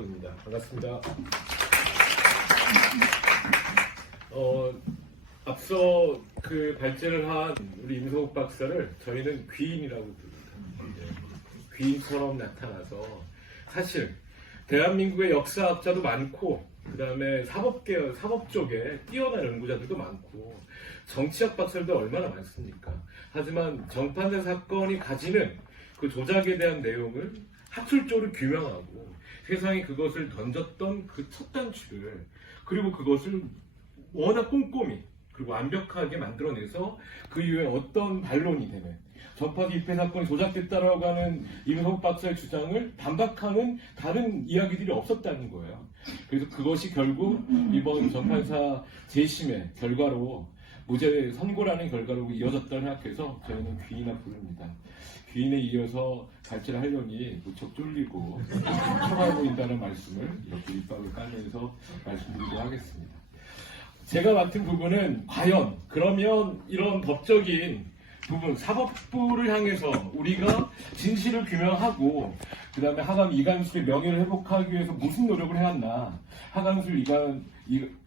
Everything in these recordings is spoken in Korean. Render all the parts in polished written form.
입니다. 반갑습니다. 앞서 그 발제를 한 우리 임성욱 박사를 저희는 귀인이라고 부릅니다. 귀인처럼 나타나서 사실 대한민국의 역사학자도 많고 그 다음에 사법 쪽에 뛰어난 연구자들도 많고 정치학 박사들도 얼마나 많습니까? 하지만 정판사 사건이 가지는 그 조작에 대한 내용을 학술적으로 규명하고 세상에 그것을 던졌던 그 첫 단추를 그리고 그것을 워낙 꼼꼼히 그리고 완벽하게 만들어내서 그 이후에 어떤 반론이 되면 전파기 입회 사건이 조작됐다라고 하는 임성욱 박사의 주장을 반박하는 다른 이야기들이 없었다는 거예요. 그래서 그것이 결국 이번 전판사 재심의 결과로 무죄 선고라는 결과로 이어졌다고 생각해서 저희는 귀인이라 부릅니다. 귀인에 이어서 발제를 하려니 무척 쫄리고 초라해 보인다는 말씀을 이렇게 입박을 까면서 말씀드리도록 하겠습니다. 제가 맡은 부분은 과연 그러면 이런 법적인 부분, 사법부를 향해서 우리가 진실을 규명하고 그 다음에 하감 이간술의 명예를 회복하기 위해서 무슨 노력을 해왔나,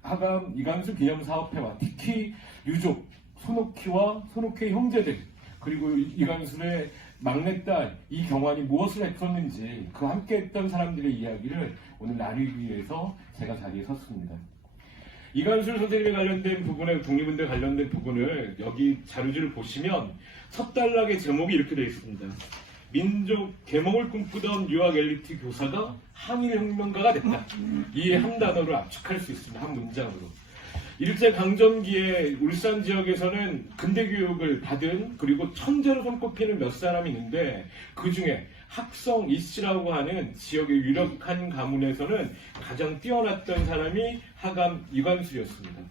하감 이간술 기념사업회와 특히 유족, 손옥희와 손옥희의 형제들 그리고 이간술의 막내딸 이경환이 무엇을 했었는지 그 함께 했던 사람들의 이야기를 오늘 나누기 위해서 제가 자리에 섰습니다. 이간술 선생님에 관련된 부분에 독립운동에 관련된 부분을 여기 자료지를 보시면 첫 단락의 제목이 이렇게 되어 있습니다. 민족 계몽을 꿈꾸던 유학 엘리트 교사가 항일혁명가가 됐다. 이 한 단어를 압축할 수 있습니다. 한 문장으로. 일제강점기에 울산 지역에서는 근대교육을 받은 그리고 천재로 손꼽히는 몇 사람이 있는데 그 중에 학성 이씨라고 하는 지역의 유력한 가문에서는 가장 뛰어났던 사람이 하감 이관술이었습니다.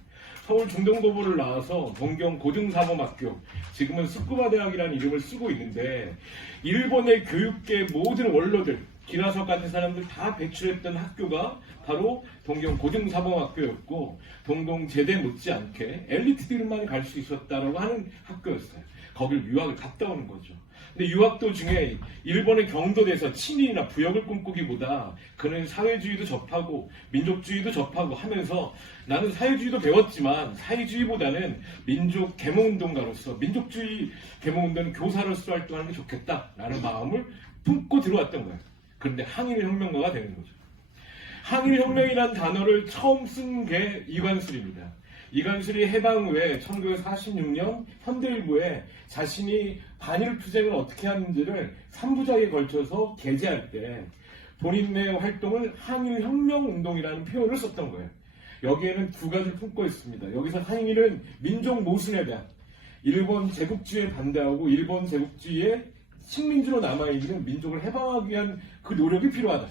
서울 중동고보를 나와서 동경 고등사범학교, 지금은 스쿠바대학이라는 이름을 쓰고 있는데 일본의 교육계 모든 원로들, 기라석 같은 사람들 다 배출했던 학교가 바로 동경 고등사범학교였고 동동 제대 못지않게 엘리트들만 갈 수 있었다라고 하는 학교였어요. 거길 유학을 갔다 오는 거죠. 근데 유학 도중에 일본의 경도에서 친일이나 부역을 꿈꾸기보다 그는 사회주의도 접하고 민족주의도 접하고 하면서 나는 사회주의도 배웠지만 사회주의보다는 민족 계몽운동가로서 민족주의 계몽운동 교사로서 활동하는 게 좋겠다라는 마음을 품고 들어왔던 거예요. 그런데 항일혁명가가 되는 거죠. 항일혁명이라는 단어를 처음 쓴 게 이관술입니다. 이관술이 해방 후에 1946년 현대일보에 자신이 반일투쟁을 어떻게 하는지를 3부작에 걸쳐서 게재할 때 본인의 활동을 항일혁명운동이라는 표현을 썼던 거예요. 여기에는 두 가지를 품고 있습니다. 여기서 항일은 민족 모순에 대한 일본 제국주의에 반대하고 일본 제국주의에 식민지로 남아있는 민족을 해방하기 위한 그 노력이 필요하다.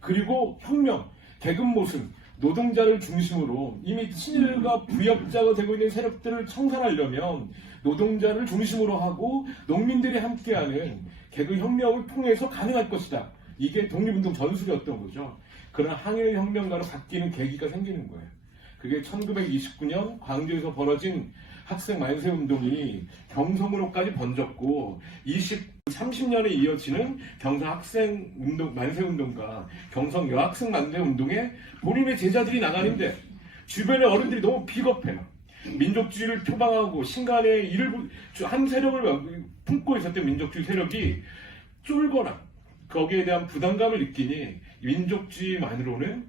그리고 혁명, 계급 모순, 노동자를 중심으로 이미 친일과 부역자가 되고 있는 세력들을 청산하려면 노동자를 중심으로 하고 농민들이 함께하는 계급혁명을 통해서 가능할 것이다. 이게 독립운동 전술이었던 거죠. 그러나 항일혁명가로 바뀌는 계기가 생기는 거예요. 그게 1929년 광주에서 벌어진 학생 만세운동이 경성으로까지 번졌고 30년에 이어지는 경성 학생운동 만세운동과 경성 여학생 만세운동에 본인의 제자들이 나가는데 주변의 어른들이 너무 비겁해요. 민족주의를 표방하고 신간의 한 세력을 품고 있었던 민족주의 세력이 쫄거나 거기에 대한 부담감을 느끼니 민족주의만으로는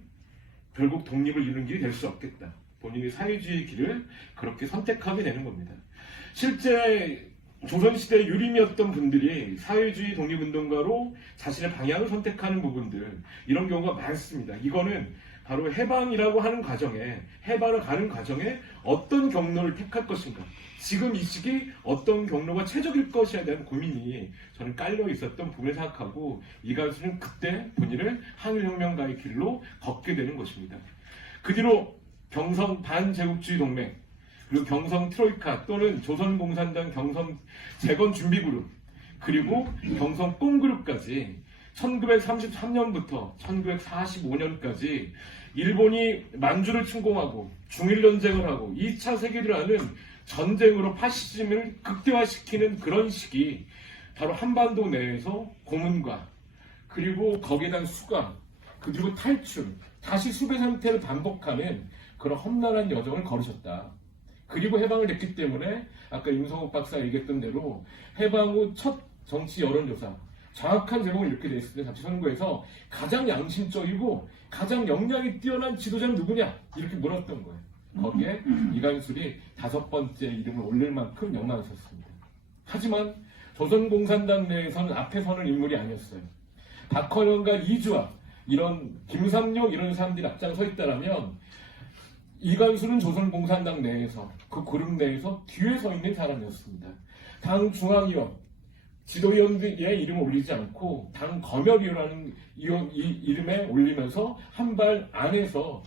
결국 독립을 이루는 길이 될 수 없겠다. 본인이 사회주의 길을 그렇게 선택하게 되는 겁니다. 실제 조선시대 유림이었던 분들이 사회주의 독립운동가로 자신의 방향을 선택하는 부분들 이런 경우가 많습니다. 이거는 바로 해방이라고 하는 과정에 해방을 가는 과정에 어떤 경로를 택할 것인가 지금 이 시기 어떤 경로가 최적일 것이에 대한 고민이 저는 깔려 있었던 부분을 생각하고 이관술은 그때 본인을 항일혁명가의 길로 걷게 되는 것입니다. 그 뒤로 경성 반제국주의 동맹 그리고 경성 트로이카 또는 조선공산당 경성 재건준비그룹 그리고 경성 뽕그룹까지 1933년부터 1945년까지 일본이 만주를 침공하고 중일전쟁을 하고 2차 세계대전을 하는 전쟁으로 파시즘을 극대화시키는 그런 시기 바로 한반도 내에서 고문과 그리고 거기에 대한 수감 그리고 탈출, 다시 수배 상태를 반복하는 그런 험난한 여정을 걸으셨다. 그리고 해방을 냈기 때문에 아까 임성욱 박사가 얘기했던 대로 해방 후 첫 정치 여론조사, 정확한 제목을 이렇게 돼 있습니다. 자치 선거에서 가장 양심적이고 가장 역량이 뛰어난 지도자는 누구냐? 이렇게 물었던 거예요. 거기에 이관술이 5번째 이름을 올릴 만큼 영광이었습니다. 하지만 조선공산당 내에서는 앞에 서는 인물이 아니었어요. 박헌영과 이주화, 이런 김삼룡 이런 사람들이 앞장서 있다라면 이관술은 조선공산당 내에서 그 그룹 내에서 뒤에 서 있는 사람이었습니다. 당 중앙위원, 지도위원들의 이름을 올리지 않고 당 검열위원이라는 이름에 올리면서 한 발 안에서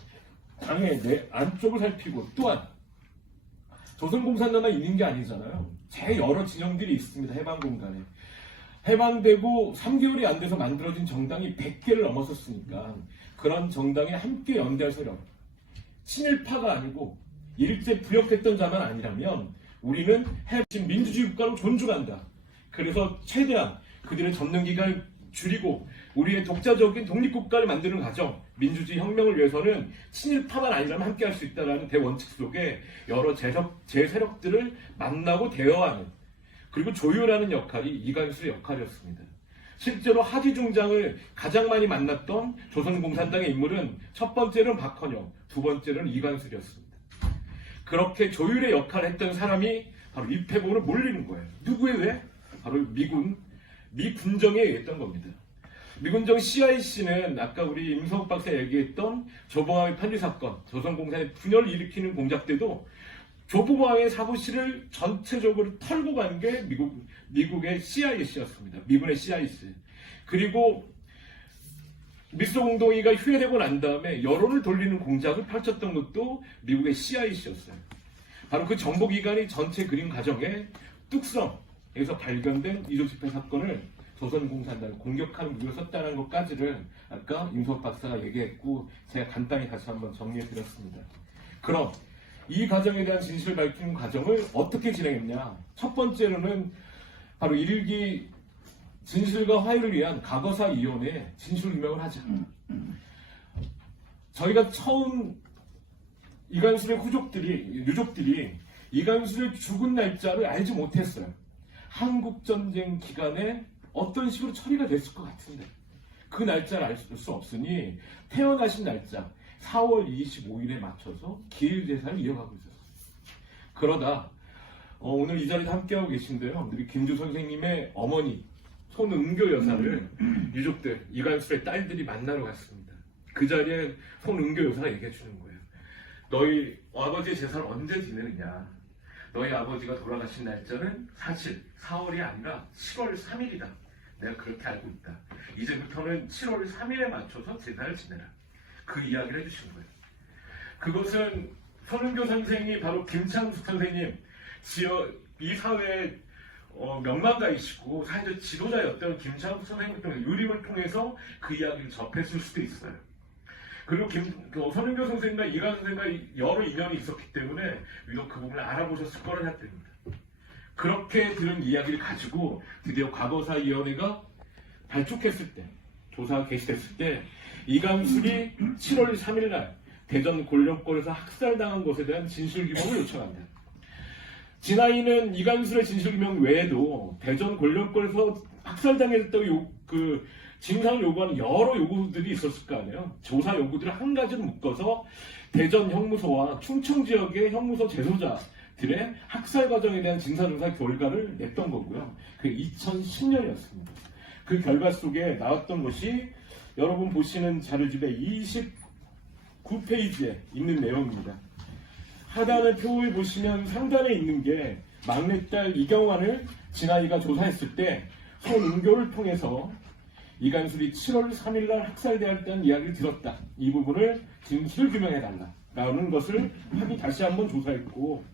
당의 내 안쪽을 살피고 또한 조선공산당만 있는 게 아니잖아요. 제 여러 진영들이 있습니다. 해방공간에. 해방되고 3개월이 안 돼서 만들어진 정당이 100개를 넘었었으니까 그런 정당에 함께 연대할 세력, 친일파가 아니고 일제 부역했던 자만 아니라면 우리는 민주주의 국가로 존중한다. 그래서 최대한 그들의 전능 기간을 줄이고 우리의 독자적인 독립국가를 만드는 과정, 민주주의 혁명을 위해서는 친일파만 아니라면 함께할 수 있다는 대원칙 속에 여러 제세력들을 만나고 대화하는 그리고 조율하는 역할이 이관술의 역할이었습니다. 실제로 하지중장을 가장 많이 만났던 조선공산당의 인물은 첫 번째는 박헌영, 두 번째는 이관술이었습니다. 그렇게 조율의 역할을 했던 사람이 바로 입회봉으로 몰리는 거예요. 누구에 의해? 바로 미군정에 의했던 겁니다. 미군정 CIC는 아까 우리 임성욱 박사 얘기했던 조봉암의 판리 사건, 조선공산의 분열을 일으키는 공작 때도 조봉암의 사무실을 전체적으로 털고 간 게 미국의 CIC였습니다. 미군의 CIC. 그리고 미소공동회의가 휴회되고 난 다음에 여론을 돌리는 공작을 펼쳤던 것도 미국의 CIC였어요. 바로 그 정보기관이 전체 그림 과정에 뚝섬에서 발견된 이조 집회 사건을 조선공산당을 공격하는 무기로 썼다는 것까지를 아까 임성욱 박사가 얘기했고 제가 간단히 다시 한번 정리해드렸습니다. 그럼 이 과정에 대한 진실을 밝히는 과정을 어떻게 진행했냐? 첫 번째로는 바로 1기 진실과 화해를 위한 과거사위원회 진실 규명을 하자. 저희가 처음 이관술의 유족들이 이관술의 죽은 날짜를 알지 못했어요. 한국전쟁 기간에 어떤 식으로 처리가 됐을 것 같은데 그 날짜를 알 수 없으니 태어나신 날짜 4월 25일에 맞춰서 기일제사를 이어가고 있었어요. 그러다 오늘 이 자리에 함께하고 계신데요. 우리 김주 선생님의 어머니 손은교 여사를 유족들, 이관술의 딸들이 만나러 갔습니다. 그 자리에 손은교 여사가 얘기해 주는 거예요. 너희 아버지의 제사를 언제 지내느냐? 너희 아버지가 돌아가신 날짜는 사실 4월이 아니라 7월 3일이다. 내가 그렇게 알고 있다. 이제부터는 7월 3일에 맞춰서 제사를 지내라. 그 이야기를 해주신 거예요. 그것은 손은교 선생이 바로 김창숙 선생님, 이 사회의 명망가이시고 사회적 지도자였던 김창숙 선생님 통해 유림을 통해서 그 이야기를 접했을 수도 있어요. 그리고 손은교 선생님과 이관 선생과 여러 인연이 있었기 때문에 유독 그 부분을 알아보셨을 거라 생각됩니다. 그렇게 들은 이야기를 가지고 드디어 과거사위원회가 발족했을 때, 조사가 개시됐을 때 이관술이 7월 3일 날 대전 골령골에서 학살당한 것에 대한 진실규명을 요청합니다. 진아이는 이관술의 진실규명 외에도 대전 골령골에서 학살당했다고 진상을 요구하는 여러 요구들이 있었을 거 아니에요. 조사 요구들을 한 가지로 묶어서 대전 형무소와 충청 지역의 형무소 재소자들의 학살 과정에 대한 진상조사 결과를 냈던 거고요. 그게 2010년이었습니다. 그 결과 속에 나왔던 것이 여러분 보시는 자료집의 29페이지에 있는 내용입니다. 하단의 표에 보시면 상단에 있는 게 막내딸 이경환을 진아이가 조사했을 때 손은교를 통해서 이관술이 7월 3일날 학살되었다는 이야기를 들었다. 이 부분을 진실 규명해달라. 라는 것을 다시 한번 조사했고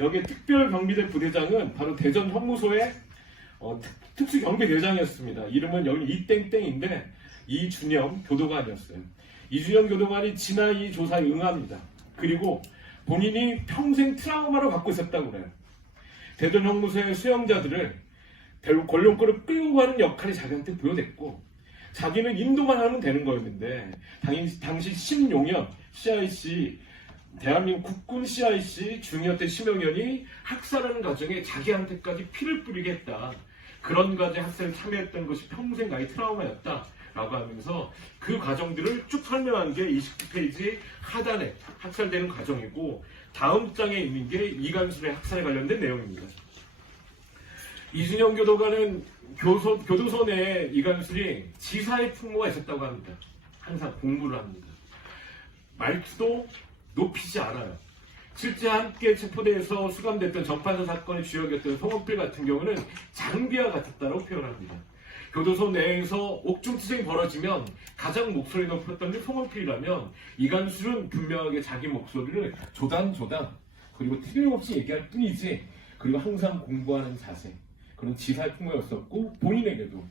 여기에 특별경비대 부대장은 바로 대전 형무소의 특수경비대장이었습니다. 이름은 여기 이땡땡인데 이준영 교도관이었어요. 이준영 교도관이 진아이 조사에 응합니다. 그리고 본인이 평생 트라우마를 갖고 있었다고 그래요. 대전 형무소의 수용자들을 권력권을 끌고 가는 역할이 자기한테 부여됐고 자기는 인도만 하면 되는 거였는데 당시 신용현 CIC 대한민국 국군 CIC 중위어 때 심영현이 학살하는 과정에 자기한테까지 피를 뿌리게 했다. 그런 과정에 학살에 참여했던 것이 평생 나의 트라우마였다. 라고 하면서 그 과정들을 쭉 설명한 게 29페이지 하단에 학살되는 과정이고 다음 장에 있는 게 이간술의 학살에 관련된 내용입니다. 이준영 교도관은 교도소 내에 이간술이 지사의 풍모가 있었다고 합니다. 항상 공부를 합니다. 말투도 높이지 않아요. 실제 함께 체포돼서 수감됐던 전파사 사건의 주역이었던 송원필 같은 경우는 장비와 같았다고 표현합니다. 교도소 내에서 옥중투쟁이 벌어지면 가장 목소리 높였던 게 송원필이라면 이간술은 분명하게 자기 목소리를 조당조당 그리고 틀림없이 얘기할 뿐이지 그리고 항상 공부하는 자세 그런 지사의 풍모였었고 본인에게도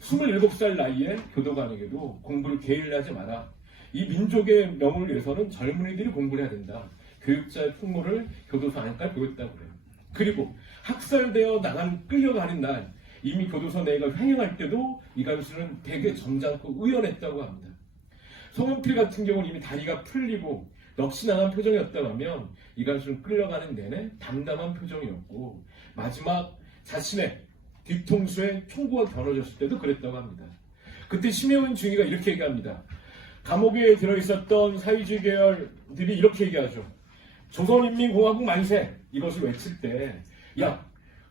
27살 나이에 교도관에게도 공부를 게을리하지 마라. 이 민족의 명을 위해서는 젊은이들이 공부를 해야 된다. 교육자의 풍모를 교도소 안까지 보였다고 그래요. 그리고 학살되어 끌려가는 날 이미 교도소 내가 횡행할 때도 이간술은 되게 점잖고 의연했다고 합니다. 송은필 같은 경우는 이미 다리가 풀리고 넋이 나간 표정이었다고 하면 이간술은 끌려가는 내내 담담한 표정이었고 마지막 자신의 뒤통수에 총구가 겨눠졌을 때도 그랬다고 합니다. 그때 심영은 중위가 이렇게 얘기합니다. 감옥에 들어있었던 사회주의 계열들이 이렇게 얘기하죠. 조선인민공화국 만세 이것을 외칠 때 야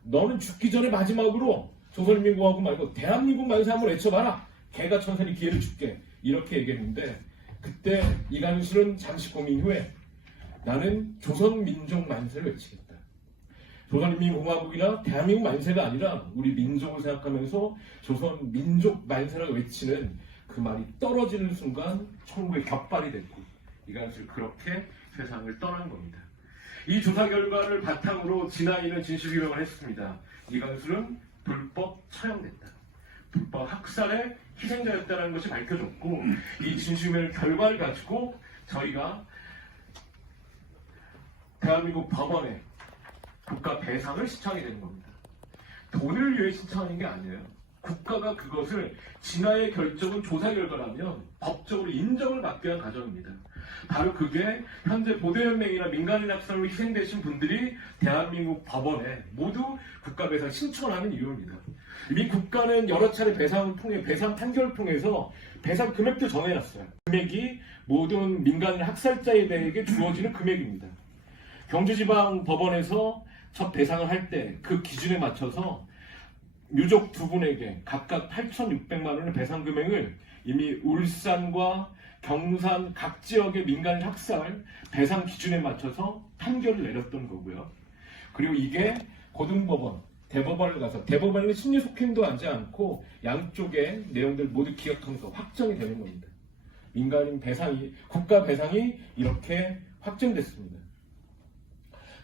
너는 죽기 전에 마지막으로 조선인민공화국 말고 대한민국 만세 한번 외쳐봐라. 개가 천선이 기회를 줄게. 이렇게 얘기했는데 그때 이간술은 잠시 고민 후에 나는 조선민족 만세를 외치겠다. 조선인민공화국이나 대한민국 만세가 아니라 우리 민족을 생각하면서 조선민족 만세라고 외치는 그 말이 떨어지는 순간 천국에 격발이 됐고 이간술 그렇게 세상을 떠난 겁니다. 이 조사 결과를 바탕으로 진아이는 진실규명을 했습니다. 이간술은 불법 처형됐다. 불법 학살의 희생자였다는 것이 밝혀졌고 이 진실규명 결과를 가지고 저희가 대한민국 법원에 국가 배상을 신청하게 되는 겁니다. 돈을 위해 신청하는 게 아니에요. 국가가 그것을 진아의 결정은 조사 결과라면 법적으로 인정을 받게 한 과정입니다. 바로 그게 현재 보도연맹이나 민간인 학살로 희생되신 분들이 대한민국 법원에 모두 국가 배상 신청을 하는 이유입니다. 이미 국가는 여러 차례 배상 판결을 통해서 배상 금액도 정해놨어요. 금액이 모든 민간인 학살자에 대해 주어지는 금액입니다. 경주지방법원에서 첫 배상을 할 때 그 기준에 맞춰서 유족 두 분에게 각각 8,600만 원의 배상 금액을 이미 울산과 경산 각 지역의 민간인 학살 배상 기준에 맞춰서 판결을 내렸던 거고요. 그리고 이게 고등법원, 대법원을 가서 대법원은 심리 속행도 하지 않고 양쪽의 내용들 모두 기억하면서 확정이 되는 겁니다. 민간인 배상이 국가 배상이 이렇게 확정됐습니다.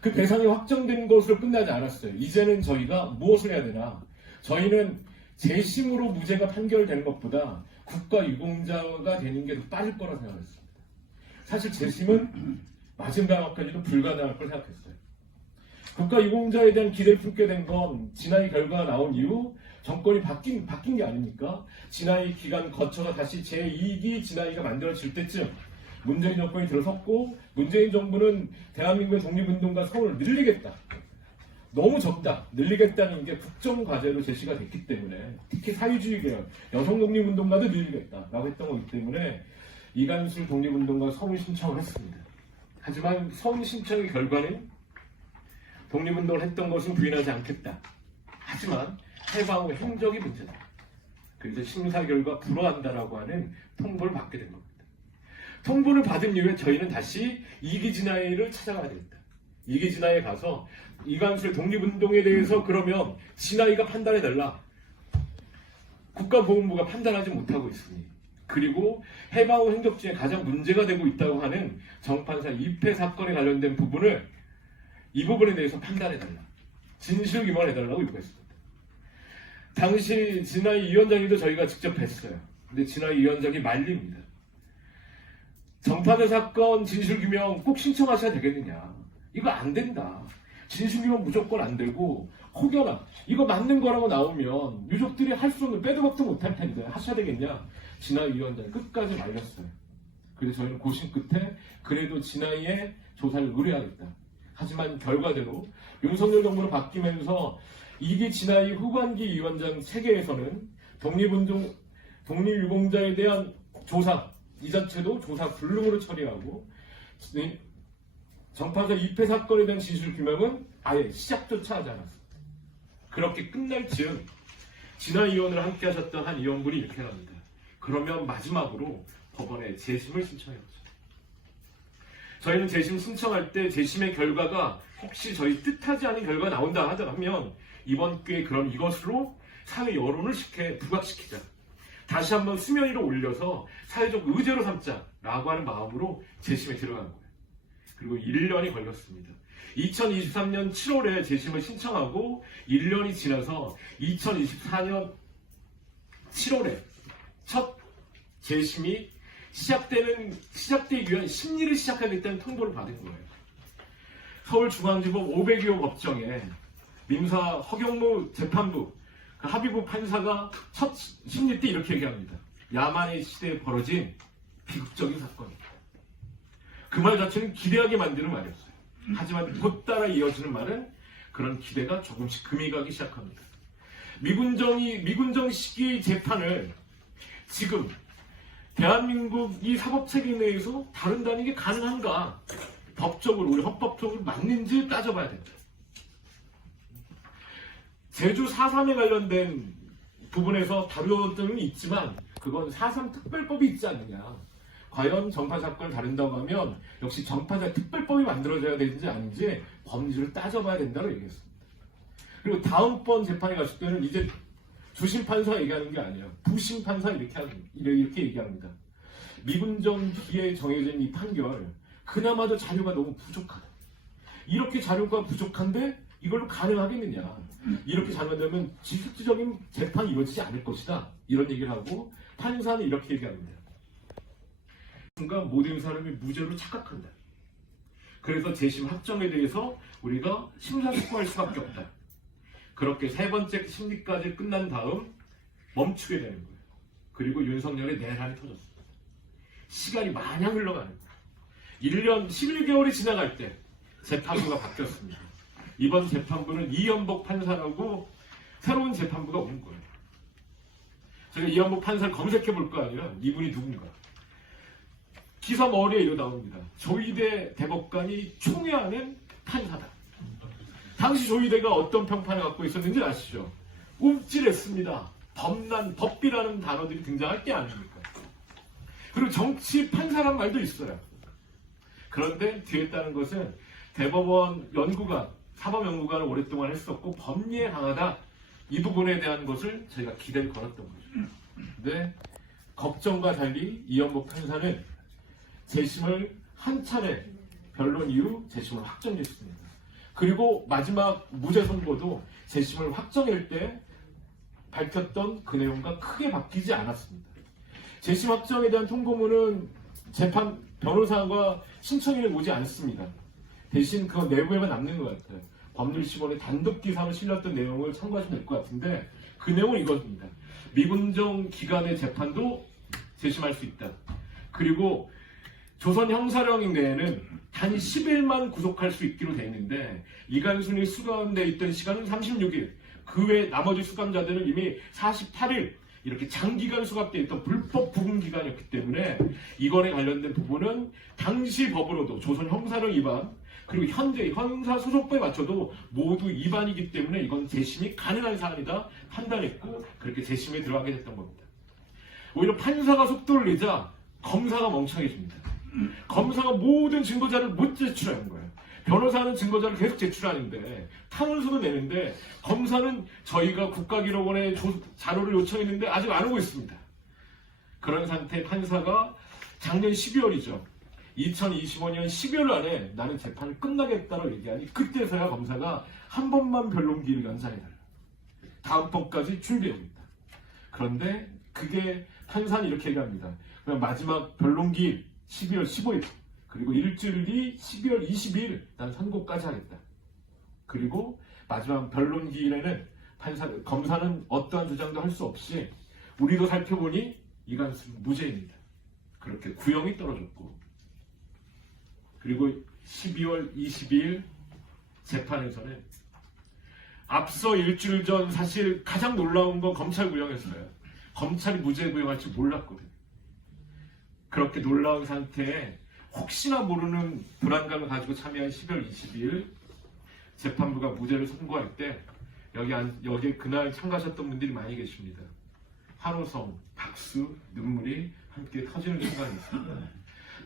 그 배상이 확정된 것으로 끝나지 않았어요. 이제는 저희가 무엇을 해야 되나? 저희는 재심으로 무죄가 판결되는 것보다 국가 유공자가 되는 게 더 빠를 거라 생각했습니다. 사실 재심은 마지막까지도 불가능할 걸 생각했어요. 국가 유공자에 대한 기대를 품게 된 건 진아이 결과가 나온 이후 정권이 바뀐 게 아닙니까? 진아이 기간 거쳐서 다시 제2기 진아이가 만들어질 때쯤 문재인 정권이 들어섰고 문재인 정부는 대한민국의 독립운동가 서울을 늘리겠다. 너무 적다. 늘리겠다는 게 국정과제로 제시가 됐기 때문에 특히 사회주의 계열, 여성 독립운동가도 늘리겠다라고 했던 거기 때문에 이간술 독립운동가 서울 신청을 했습니다. 하지만 서울 신청의 결과는 독립운동을 했던 것은 부인하지 않겠다. 하지만 해방 후 행적이 문제다. 그래서 심사 결과 불허한다라고 하는 통보를 받게 된 겁니다. 통보를 받은 이후에 저희는 다시 이기 진아이를 찾아가야 되겠다. 이기 진아이에 가서 이간술 독립운동에 대해서 그러면 진아이가 판단해달라. 국가보훈부가 판단하지 못하고 있으니 그리고 해방 후 행적 중에 가장 문제가 되고 있다고 하는 정판사 입회 사건에 관련된 부분을 이 부분에 대해서 판단해달라. 진실규명해달라고 요구했습니다. 당시 진아이 위원장님도 저희가 직접 뵀어요. 근데 진아이 위원장이 말립니다. 정판사 사건 진실규명 꼭 신청하셔야 되겠느냐. 이거 안 된다. 진술기록 무조건 안 되고 혹여나 이거 맞는 거라고 나오면 유족들이 할 수 없는 빼도 박도 못할 텐데 하셔야 되겠냐. 진아이 위원장이 끝까지 말렸어요. 그래서 저희는 고심 끝에 그래도 진아이의 조사를 의뢰하겠다. 하지만 결과대로 윤석열 정부로 바뀌면서 이기 진아이 후반기 위원장 체계에서는 독립유공자에 대한 조사 이 자체도 조사 불능으로 처리하고 정파사 입회 사건에 대한 진실 규명은 아예 시작조차 하지 않았습니다. 그렇게 끝날 즈음 진아이 의원을 함께 하셨던 한 의원분이 이렇게 합니다. 그러면 마지막으로 법원에 재심을 신청해보죠. 저희는 재심 신청할 때 재심의 결과가 혹시 저희 뜻하지 않은 결과가 나온다 하면 이번 기회에 그럼 이것으로 사회 여론을 부각시키자. 다시 한번 수면 위로 올려서 사회적 의제로 삼자라고 하는 마음으로 재심에 들어간 거예요. 그리고 1년이 걸렸습니다. 2023년 7월에 재심을 신청하고 1년이 지나서 2024년 7월에 첫 재심이 시작되기 위한 심리를 시작하겠다는 통보를 받은 거예요. 서울중앙지법 500여 법정에 민사 허경무 재판부 합의부 판사가 첫 심리 때 이렇게 얘기합니다. 야만의 시대에 벌어진 비극적인 사건이다. 그 말 자체는 기대하게 만드는 말이었어요. 하지만 곧 따라 이어지는 말은 그런 기대가 조금씩 금이 가기 시작합니다. 미군정 시기 재판을 지금 대한민국이 사법체계 내에서 다룬다는 게 가능한가? 법적으로 우리 헌법적으로 맞는지 따져봐야 된다. 제주 4.3에 관련된 부분에서 다루었던 건 있지만 그건 4.3 특별법이 있지 않느냐. 과연 정파 사건을 다룬다고 하면 역시 정파자 특별법이 만들어져야 되는지 아닌지 법리를 따져봐야 된다고 얘기했습니다. 그리고 다음번 재판에 갔을 때는 이제 주심 판사가 얘기하는 게 아니에요. 부심 판사 이렇게 얘기합니다. 미군정 뒤에 정해진 이 판결 그나마도 자료가 너무 부족하다. 이렇게 자료가 부족한데 이걸로 가능하겠느냐. 이렇게 잘못되면 지속적인 재판이 이루어지지 않을 것이다. 이런 얘기를 하고 판사는 이렇게 얘기합니다. 순간 모든 사람이 무죄로 착각한다. 그래서 재심 확정에 대해서 우리가 심사숙고할 수밖에 없다. 그렇게 세 번째 심리까지 끝난 다음 멈추게 되는 거예요. 그리고 윤석열의 내란이 터졌습니다. 시간이 마냥 흘러가는 거예요. 1년 11개월이 지나갈 때 재판부가 바뀌었습니다. 이번 재판부는 이연복 판사라고 새로운 재판부가 온 거예요. 제가 이연복 판사를 검색해 볼 거 아니라 이분이 누군가. 기사 머리에 이거 나옵니다. 조희대 대법관이 총애하는 판사다. 당시 조희대가 어떤 평판을 갖고 있었는지 아시죠? 움찔했습니다. 법난, 법비라는 단어들이 등장할 게 아닙니까? 그리고 정치 판사란 말도 있어요. 그런데 뒤에 따른 것은 대법원 연구관, 사법연구관을 오랫동안 했었고 법리에 강하다. 이 부분에 대한 것을 저희가 기대를 걸었던 거죠. 근데 걱정과 달리 이연복 판사는 재심을 한 차례 변론 이후 재심을 확정했습니다. 그리고 마지막 무죄 선고도 재심을 확정할 때 밝혔던 그 내용과 크게 바뀌지 않았습니다. 재심 확정에 대한 통보문은 재판 변호사가 신청이 오지 않습니다. 대신 그 내부에만 남는 것 같아요. 법률시본에 단독 기사로 실렸던 내용을 참고하시면 될 것 같은데 그 내용은 이것입니다. 미군정 기간의 재판도 재심할 수 있다. 그리고 조선 형사령 내에는 단 10일만 구속할 수 있기로 되어 있는데 이간순이 수감되어 있던 시간은 36일. 그 외 나머지 수감자들은 이미 48일 이렇게 장기간 수감되어 있던 불법 부금 기간이었기 때문에 이건에 관련된 부분은 당시 법으로도 조선 형사령 위반 그리고 현재 형사소송법에 맞춰도 모두 위반이기 때문에 이건 재심이 가능한 사안이다 판단했고 그렇게 재심에 들어가게 됐던 겁니다. 오히려 판사가 속도를 내자 검사가 멍청해집니다. 검사가 모든 증거자를 못 제출하는 거예요. 변호사는 증거자를 계속 제출하는데 탄원서도 내는데 검사는 저희가 국가기록원에 자료를 요청했는데 아직 안 오고 있습니다. 그런 상태의 판사가 작년 12월이죠. 2025년 12월 안에 나는 재판을 끝나겠다고 얘기하니 그때서야 검사가 한 번만 변론기를 연장해달라. 다음번까지 준비해옵니다. 그런데 그게 판사는 이렇게 얘기합니다. 그냥 마지막 변론기 12월 15일 그리고 일주일 뒤 12월 22일 난 선고까지 하겠다. 그리고 마지막 변론 기일에는 검사는 어떠한 주장도 할 수 없이 우리도 살펴보니 이관수는 무죄입니다. 그렇게 구형이 떨어졌고, 그리고 12월 22일 재판에서는 앞서 일주일 전 사실 가장 놀라운 건 검찰 구형이었어요. 검찰이 무죄 구형할 줄 몰랐거든요. 그렇게 놀라운 상태에 혹시나 모르는 불안감을 가지고 참여한 12월 22일 재판부가 무죄를 선고할 때 여기에 그날 참가하셨던 분들이 많이 계십니다. 환호성, 박수, 눈물이 함께 터지는 순간이 있습니다.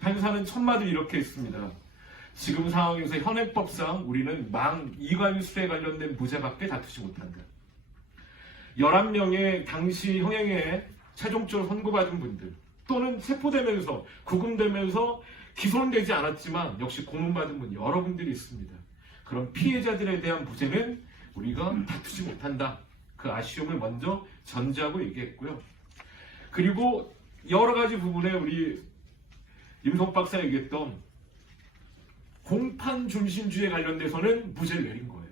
판사는 첫 마디 이렇게 했습니다. 지금 상황에서 현행법상 우리는 이관수에 관련된 무죄밖에 다투지 못한다. 11명의 당시 형행에 최종적으로 선고받은 분들 또는 체포되면서 구금되면서 기소는 되지 않았지만 역시 고문받은 분 여러분들이 있습니다. 그런 피해자들에 대한 무죄는 우리가 다투지 못한다. 그 아쉬움을 먼저 전제하고 얘기했고요. 그리고 여러 가지 부분에 우리 임성 박사가 얘기했던 공판 중심주의에 관련돼서는 무죄를 내린 거예요.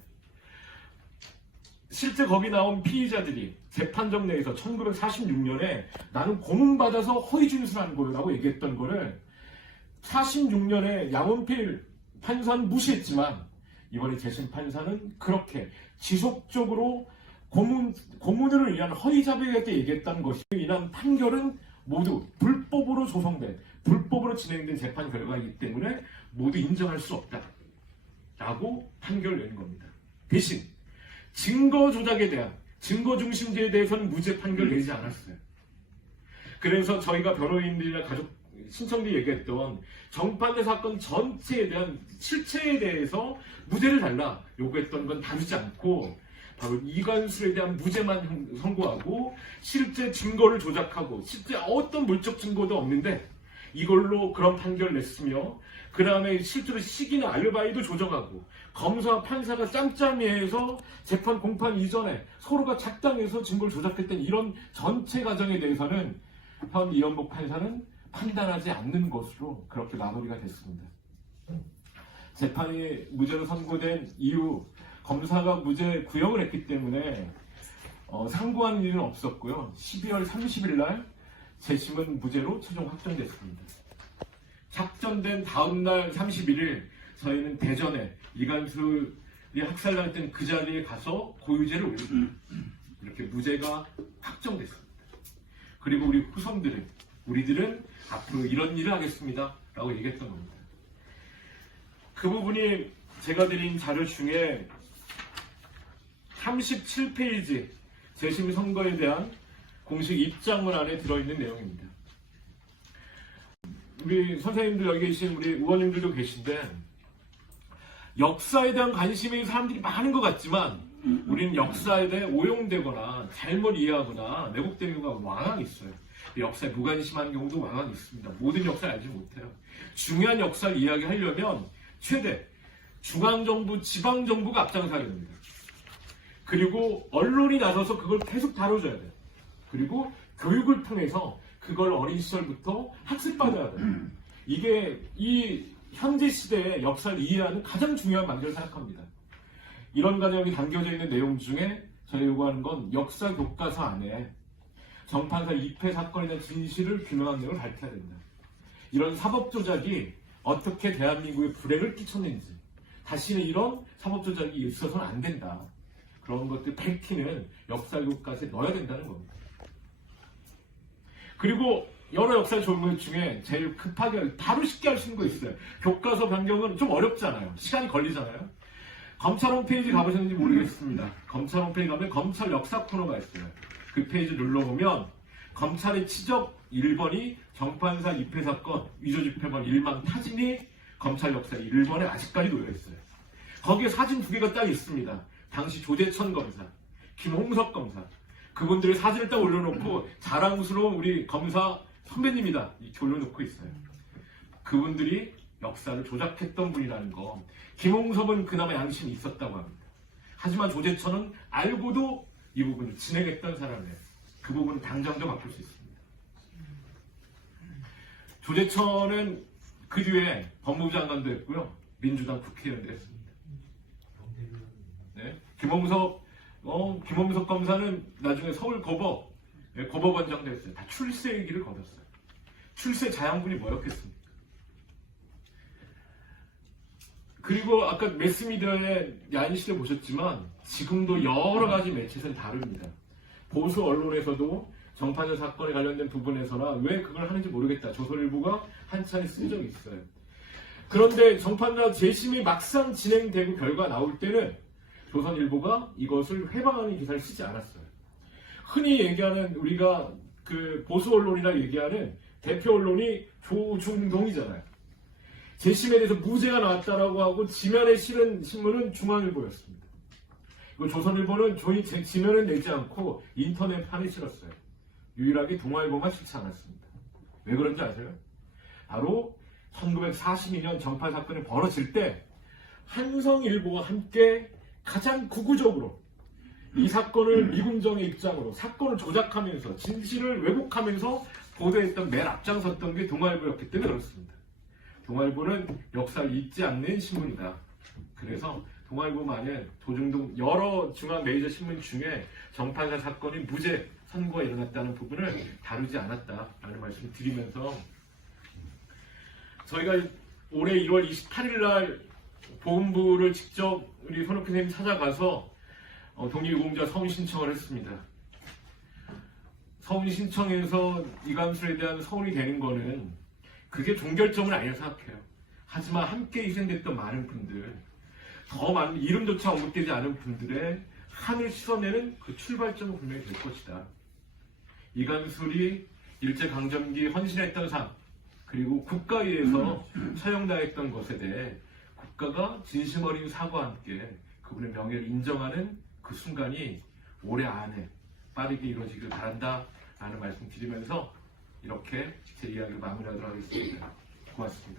실제 거기 나온 피의자들이 재판정 내에서 1946년에 나는 고문받아서 허위 진술한 거라고 얘기했던 거를 46년에 양원필 판사는 무시했지만 이번에 재심 판사는 그렇게 지속적으로 고문을 위한 허위 자백에 대해 얘기했다는 것이 인한 판결은 모두 불법으로 조성된 불법으로 진행된 재판 결과이기 때문에 모두 인정할 수 없다 라고 판결을 내린 겁니다. 대신 증거 조작에 대한 증거 중심제에 대해서는 무죄 판결을 내지 않았어요. 그래서 저희가 변호인들이나 가족 신청들이 얘기했던 정판대 사건 전체에 대한 실체에 대해서 무죄를 달라 요구했던 건 다루지 않고 바로 이관수에 대한 무죄만 선고하고 실제 증거를 조작하고 실제 어떤 물적 증거도 없는데 이걸로 그런 판결을 냈으며 그 다음에 실제로 시기나 알바이도 조정하고 검사와 판사가 짬짬이해서 재판 공판 이전에 서로가 작당해서 증거를 조작했던 이런 전체 과정에 대해서는 현 이연복 판사는 판단하지 않는 것으로 그렇게 마무리가 됐습니다. 재판이 무죄로 선고된 이후 검사가 무죄 구형을 했기 때문에 상고하는 일은 없었고요. 12월 30일 날 재심은 무죄로 최종 확정됐습니다. 확정된 다음날 31일 저희는 대전에 이관수이 학살당했던 그 자리에 가서 고유죄를 올립니다. 이렇게 무죄가 확정됐습니다. 그리고 우리 후손들은 우리들은 앞으로 이런 일을 하겠습니다 라고 얘기했던 겁니다. 그 부분이 제가 드린 자료 중에 37페이지 재심 선거에 대한 공식 입장문 안에 들어있는 내용입니다. 우리 선생님들 여기 계신 우리 의원님들도 계신데 역사에 대한 관심이 있는 사람들이 많은 것 같지만 우리는 역사에 대해 오용되거나 잘못 이해하거나 왜곡되는 경우가 왕왕 있어요. 역사에 무관심한 경우도 왕왕 있습니다. 모든 역사를 알지 못해요. 중요한 역사를 이야기하려면 최대 중앙정부, 지방정부가 앞장서야 됩니다. 그리고 언론이 나서서 그걸 계속 다뤄줘야 돼요. 그리고 교육을 통해서 그걸 어린 시절부터 학습받아야 돼요. 이게 이 현재 시대의 역사를 이해하는 가장 중요한 방법을 생각합니다. 이런 과정이 담겨져 있는 내용 중에 저희 요구하는 건 역사 교과서 안에 정판사 입회 사건에 대한 진실을 규명한 내용을 밝혀야 된다. 이런 사법 조작이 어떻게 대한민국에 불행을 끼쳤는지 다시는 이런 사법 조작이 있어서는 안 된다. 그런 것들 밝히는 역사 교과서에 넣어야 된다는 겁니다. 그리고 여러 역사 조문 중에 제일 급하게 바로 쉽게 할 수 있는 거 있어요. 교과서 변경은 좀 어렵잖아요. 시간이 걸리잖아요. 검찰 홈페이지 가보셨는지 모르겠습니다. 검찰 홈페이지 가면 검찰 역사 코너가 있어요. 그 페이지 눌러보면 검찰의 치적 1번이 정판사 입회 사건 위조 집회범 일망 타진이 검찰 역사 1번에 아직까지 놓여있어요. 거기에 사진 2개가 딱 있습니다. 당시 조재천 검사, 김홍석 검사 그분들의 사진을 딱 올려놓고 자랑스러운 우리 검사 선배님이다 이렇게 올려놓고 있어요. 그분들이 역사를 조작했던 분이라는 거. 김홍석은 그나마 양심이 있었다고 합니다. 하지만 조재천은 알고도 이 부분을 진행했던 사람이에요. 그 부분은 당장 좀 바꿀 수 있습니다. 조재천은 그 뒤에 법무부 장관도 했고요. 민주당 국회의원도 했습니다. 네? 김범석 검사는 나중에 서울 고법원장도 했어요. 다 출세의 길을 걸었어요. 출세 자양분이 뭐였겠습니까? 그리고 아까 매스미디어의 야인시대 보셨지만 지금도 여러 가지 매체에서는 다릅니다. 보수 언론에서도 정판자 사건에 관련된 부분에서나 왜 그걸 하는지 모르겠다. 조선일보가 한 차례 쓴 적이 있어요. 그런데 정판자 재심이 막상 진행되고 결과 나올 때는 조선일보가 이것을 회방하는 기사를 쓰지 않았어요. 흔히 얘기하는 우리가 그 보수 언론이라 얘기하는 대표 언론이 조중동이잖아요. 재심에 대해서 무죄가 나왔다라고 하고 지면에 실은 신문은 중앙일보였습니다. 그리고 조선일보는 지면을 내지 않고 인터넷판에 실었어요. 유일하게 동아일보만 실지 않았습니다. 왜 그런지 아세요? 바로 1942년 정파 사건이 벌어질 때 한성일보와 함께 가장 구구적으로 이 사건을 미군정의 입장으로 사건을 조작하면서 진실을 왜곡하면서 보도했던 맨 앞장섰던 게 동아일보였기 때문에 그렇습니다. 동아일보는 역사를 잊지 않는 신문이다. 그래서 동아일보만은 조중동 여러 중앙 메이저 신문 중에 정판사 사건이 무죄 선고가 일어났다는 부분을 다루지 않았다라는 말씀을 드리면서 저희가 올해 1월 28일 날 보훈부를 직접 우리 손옥희 선생님 찾아가서 독립유공자 서훈 신청을 했습니다. 서훈 신청에서 이감술에 대한 서훈이 되는 거는 그게 종결점은 아니라고 생각해요. 하지만 함께 희생됐던 많은 분들, 더 많은 이름조차 언급되지 않은 분들의 한을 씻어내는 그 출발점은 분명히 될 것이다. 이간술이 일제강점기 헌신했던 삶, 그리고 국가에 의해서 처형당했던 것에 대해 국가가 진심 어린 사과와 함께 그분의 명예를 인정하는 그 순간이 올해 안에 빠르게 이루어지길 바란다 라는 말씀 드리면서 이렇게 제 이야기를 마무리하도록 하겠습니다. 고맙습니다.